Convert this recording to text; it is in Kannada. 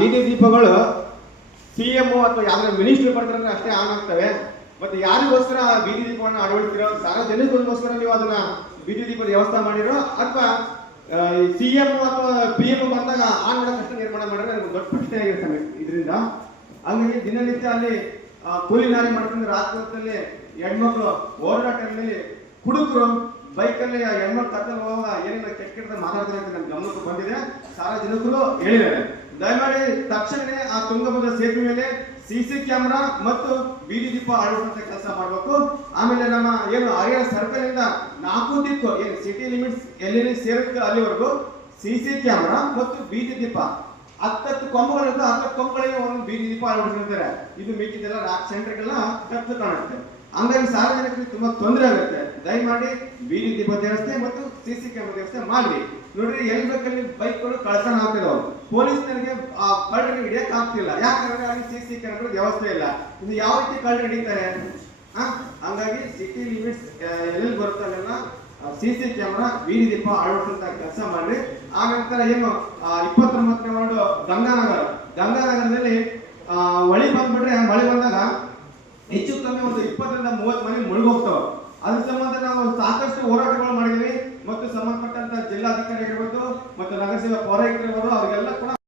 ಬೀದಿ ದೀಪಗಳು CM ಅಥವಾ ಯಾವ್ದಾರ ಮಿನಿಸ್ಟರ್ ಬರ್ತಾರೆ ಅಷ್ಟೇ ಆನ್ ಆಗ್ತವೆ. ಮತ್ತೆ ಯಾರಿಗೋಸ್ಕರ ಬೀದಿ ದೀಪವನ್ನು ಅಳವಡಿಸಿರೋ, ಸಾರ್ವಜನಿಕರಿಗೋಸ್ಕರ ನೀವು ಅದನ್ನ ಬೀದಿ ದೀಪದ ವ್ಯವಸ್ಥೆ ಮಾಡಿರೋ ಅಥವಾ CM ಅಥವಾ PM ಬಂದಾಗ ಆನ್ ಮಾಡೋಕಷ್ಟು ನಿರ್ಮಾಣ ಮಾಡಿದ್ರೆ ನನಗೆ ದೊಡ್ಡ ಪ್ರಶ್ನೆ ಆಗಿರ್ತದೆ ಇದರಿಂದ. ಹಂಗಾಗಿ ದಿನನಿತ್ಯ ಅಲ್ಲಿ ಕೂಲಿ ನಾಲಿ ಮಾಡ್ಕೊಂಡು ರಾತ್ರಿ ಹೊತ್ತಲ್ಲಿ ಹೆಣ್ಮಕ್ಳು ಓಡಾಟಗಳಲ್ಲಿ ಹುಡುಗರು ಬೈಕಲ್ಲಿ ಹೆಣ್ಮಕ್ಳು ಕರ್ಕೊಂಡು ಹೋಗುವಾಗ ಏನೇನು ಕೆಟ್ಟ ಮಾತಾಡ್ತಾರೆ ಅಂತ ನನ್ನ ಗಮನಕ್ಕೆ ಬಂದಿದೆ. ಸಾರ್ವಜನಿಕರು ಹೇಳಿದ್ದಾರೆ, ದಯಮಾಡಿ ತಕ್ಷಣವೇ ಆ ತುಂಗಭದ್ರಾ ಸೇತುವೆ ಮೇಲೆ CC ಕ್ಯಾಮೆರಾ ಮತ್ತು ಬೀದಿ ದೀಪ ಅಳವಡಿಸುವಂತ ಕೆಲಸ ಮಾಡಬೇಕು. ಆಮೇಲೆ ನಮ್ಮ ಏನು ಹರಿಹರ ಸರ್ಕಲ್ ಇಂದ 4 ದಿಕ್ಕು ಏನು ಸಿಟಿ ಲಿಮಿಟ್ಸ್ ಎಲ್ಲಿ ಸೇರುತ್ತೆ ಅಲ್ಲಿವರೆಗೂ CC ಕ್ಯಾಮೆರಾ ಮತ್ತು ಬೀದಿ ದೀಪ 10 ಕೊಂಬುಗಳಿಂದ 10 ಕೊಂಬುಗಳಿಗೆ ಒಂದು ಬೀದಿ ದೀಪ ಅಳವಡಿಸಿರ್ತಾರೆ. ಇದು ಮಿಕ್ಕಿದೆಲ್ಲ ರಾಕ್ ಸೆಂಟರ್ಗೆಲ್ಲ ಕತ್ತು ಕಾಣುತ್ತೆ. ಹಂಗಾಗಿ ಸಾರ್ವಜನಿಕರಿಗೆ ತುಂಬಾ ತೊಂದರೆ ಆಗುತ್ತೆ. ದಯಮಾಡಿ ಬೀದಿ ದೀಪ ವ್ಯವಸ್ಥೆ ಮತ್ತು CC ಕ್ಯಾಮೆರಾ ವ್ಯವಸ್ಥೆ ಮಾಡಿ. ನೋಡ್ರಿ, ಎಲ್ಲಿ ಬೇಕಲ್ಲಿ ಬೈಕ್ಗಳು ಕಳ್ತನ ಆಗ್ತಿದಾವೆ. ಪೊಲೀಸರಿಗೆ ಆ ಕಳ್ಳರಿಗೆ ಹಿಡಿಯಕ್ ಆಗ್ತಿಲ್ಲ, ಯಾಕಂದ್ರೆ ಅಲ್ಲಿ CC ಕ್ಯಾಮೆರಾ ವ್ಯವಸ್ಥೆ ಇಲ್ಲ. ಇದು ಯಾವ ರೀತಿ ಕಳ್ಳರು ಹಿಡಿತಾರೆ? ಹಂಗಾಗಿ ಸಿಟಿ ಲಿಮಿಟ್ಸ್ ಎಲ್ಲಿ ಬರುತ್ತೆ ಅಲ್ಲೆಲ್ಲ CC ಕ್ಯಾಮೆರಾ ಬೀದಿ ದೀಪ ಅಳವಡಿಸುವಂತ ಕೆಲಸ ಮಾಡ್ರಿ. ಆ ನಂತರ ಏನು 29ನೇ ವಾರ್ಡ್ ಗಂಗಾನಗರದಲ್ಲಿ ಹೊಳಿ ಬಂದ್ಬಿಟ್ರೆ ಮಳೆ ಬಂದಾಗ ಹೆಚ್ಚು ಕಮ್ಮಿ ಒಂದು 20ರಿಂದ 30 ಮನೆ ಮುಳುಗೋಗ್ತಾವ. ಅದ್ರ ಸಂಬಂಧ ನಾವು ಸಾಕಷ್ಟು ಹೋರಾಟಗಳು ಮಾಡಿದ್ವಿ ಮತ್ತು ಸಂಬಂಧಪಟ್ಟಂತ ಜಿಲ್ಲಾಧಿಕಾರಿ ಆಗಿರ್ಬೋದು ಮತ್ತು ನಗರಸಭೆ ಪೌರಾಯುಕ್ತರಿರ್ಬೋದು